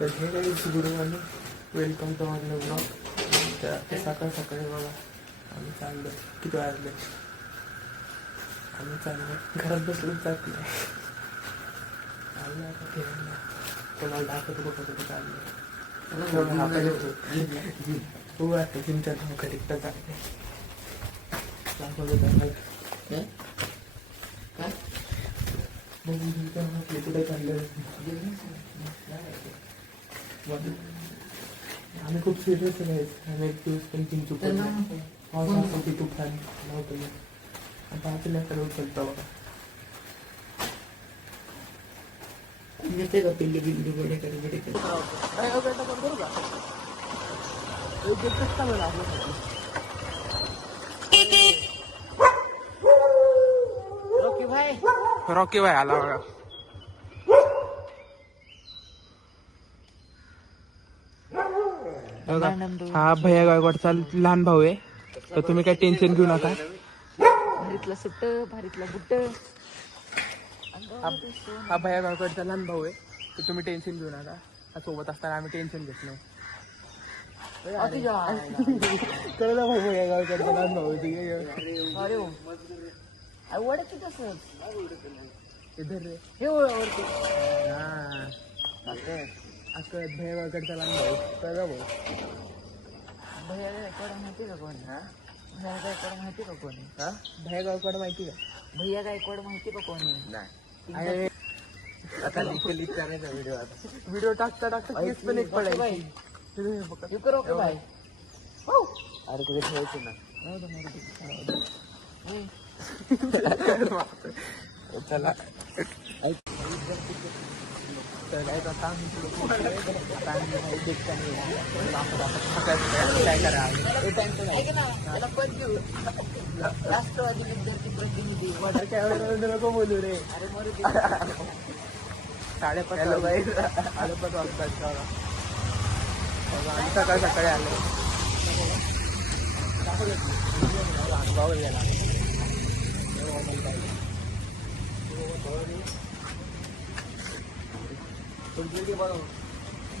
तर हे काही गुरुवारी वेलकम टू माय ब्लॉग. त्या सकाळी बघा आम्ही चाललो. किती वाजले आम्ही चाललो. घरात बसलोच जात नाही. आम्ही आता फिरायला कोणाला दाखवतो कुठं कुठं चाललो. हो आता तुमच्या घरी तर चालले दाखवतो चाललं. कुठे चाललं आम्ही खूप सिरियस आहे. आम्ही एक दिवस पण चिंचू की तू फॅन नव्हतं मी आता आपल्याकडे उचलतो बघा. येते का पिल्ली बिल्ली बडे करे रॉकी भाई आला बघा. हा भैया गायकवाडचा लहान भाऊ आहे. तर तुम्ही काही टेन्शन घेऊ नका. भारीतला सुट्ट भारीतला बुट्ट. हा भैया गायकवाडचा लहान भाऊ आहे. तर तुम्ही टेन्शन घेऊ नका. हा सोबत असताना आम्ही टेन्शन घेत नाही. कळलं भाऊ भैया गायकवाडचा लहान भाऊ आवडत कसं इधर रे. हे ओळखते असं भैया गायकवाडचा लहान भाऊ कळलं भाऊ. भैया गायकवाड माहिती का कोण? भैया गायकवाड माहिती का कोण? भैया गायकवाड माहिती का? भैया गायकवाड माहिती का कोण? नाही आता लिख करायचा व्हिडिओ. आता व्हिडिओ टाकता केस पण एक पडायची. हे करो का भाई? हो अरे कुठे ठेवायचं ना. चला तर काय राष्ट्रवादी विद्यार्थी प्रतिनिधी नको बोलू रे. अरे मरू 5:30 आलो सकाळी आलो. अनुभव गेला.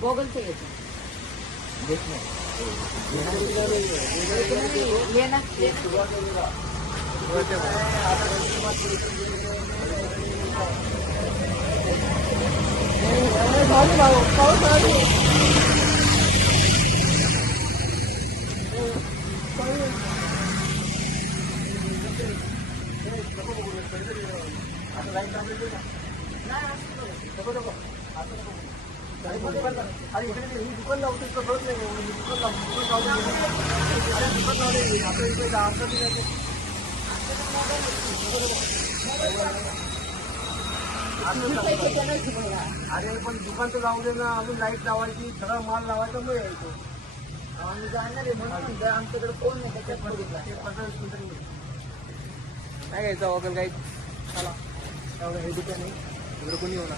गॉगल से देखना लेना अरे पण दुकान तर जाऊ दे ना. अजून लाईट लावायची सगळा माल लावायचा मग यायचो. आम्ही जाणार आहे म्हणून आमच्याकडे कोण नाही त्याच्यात बघितला काय घ्यायचं वगैरे काही. चला हे दुकान आहे इकडे कोणी येऊ नका.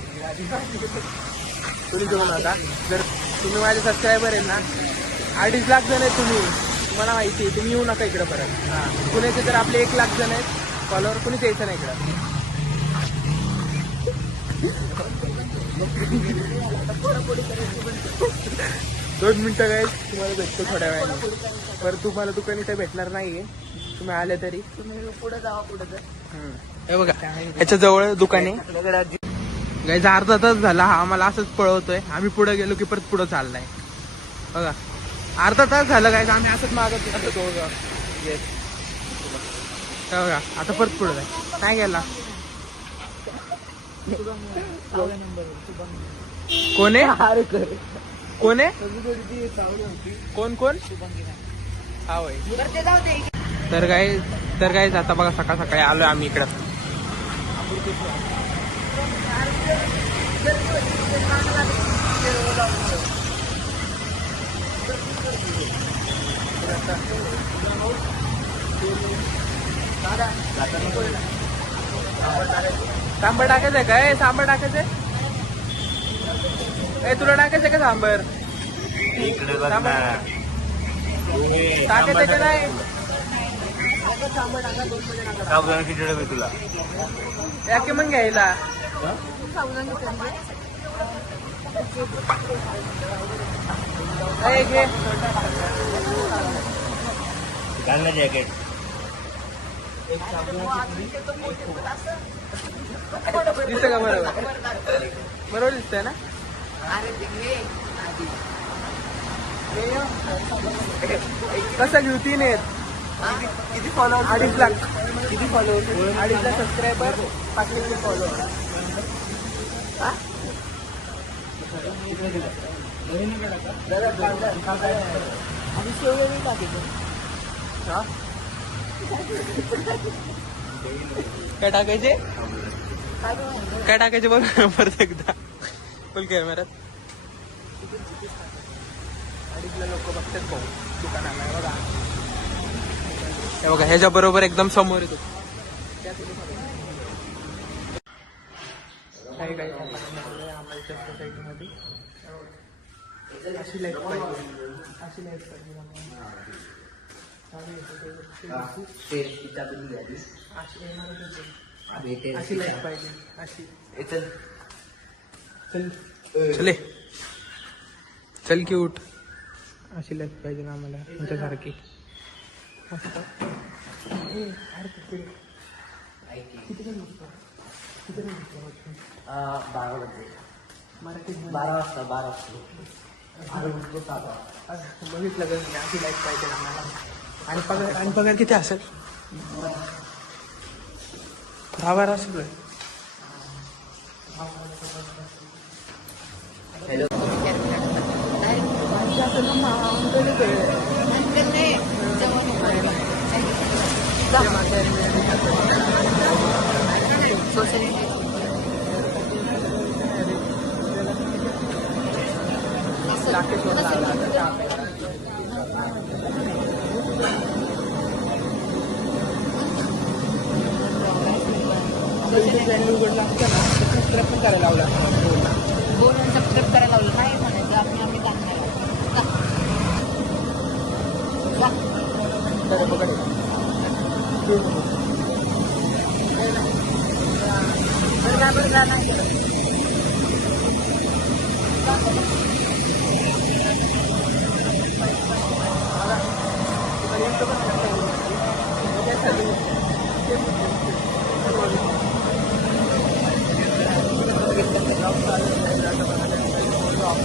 कोणी घेऊ नका. जर तुम्ही माझे सबस्क्रायबर आहे ना 2.5 लाख जण आहेत तुम्ही. तुम्हाला माहिती आहे तुम्ही येऊ नका इकडं परत. पुण्याचे तर आपले 1 लाख जण आहेत फॉलोअर. कोणीच यायचं नाही इकडं. 2 मिनिटं काय तुम्हाला भेटतो थोड्या वेळाने. पर तुम्हाला दुकान इथे भेटणार नाहीये. तुम्ही आले तरी तुम्ही पुढे जावा पुढे हे बघा याच्या जवळ दुकान आहे. गाईज अर्धा तास झाला हा आम्हाला असंच पळवतोय. आम्ही पुढे गेलो की परत पुढे चाललाय. बघा अर्धा तास झालं काय आम्ही असंच मागत बघा. आता परत पुढे जाय काय गेला. कोण आहे कोण आहे कोण हा होय. तर काय आता बघा सकाळी आलोय आम्ही इकडं. सांबर टाकायचंय काय? सांबर टाकायचंय. तुला टाकायचंय का सांबर? टाकायचंय का नाही? साबुदाणा खिचडी मी तुला याके मग घ्यायला. घाल ना जॅकेट. दिसतं का बरोबर? बरोबर दिसतंय ना? कसं घेऊ 3 आहेत. किती फॉलोअर? 2.5 लाख. किती फॉलोअर? 2.5 lakh subscriber, 500 follower. काय टाकायचे? काय टाकायचे बघ परत एकदा फुल कॅमेऱ्यात. 2.5 लाख लोक बघतात भाऊ दुकानाला. बघा हे बघा, ह्याच्या बरोबर एकदम समोर येतो. काही काही आम्हाला सोसायटीमध्ये अशी लाईफ पाहिजे. अशी लाईफ पाहिजे अशी लाईफ पाहिजे. अशी चले चल की उठ. अशी लाईफ पाहिजे ना आम्हाला तुमच्यासारखी. मराठीत 12 वाजता बघितलं का? अशी लाईफ पाहिजे आम्हाला. आणि पगार किती असेल? 10-12 असेल. सबस्क्राईब पण करायला लावला. सबस्क्राईब करायला लावलं नाही म्हणायचं. आम्ही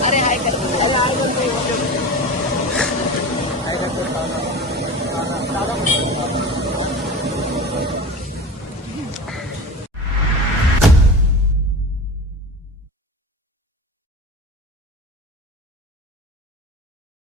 अरे हाय कर.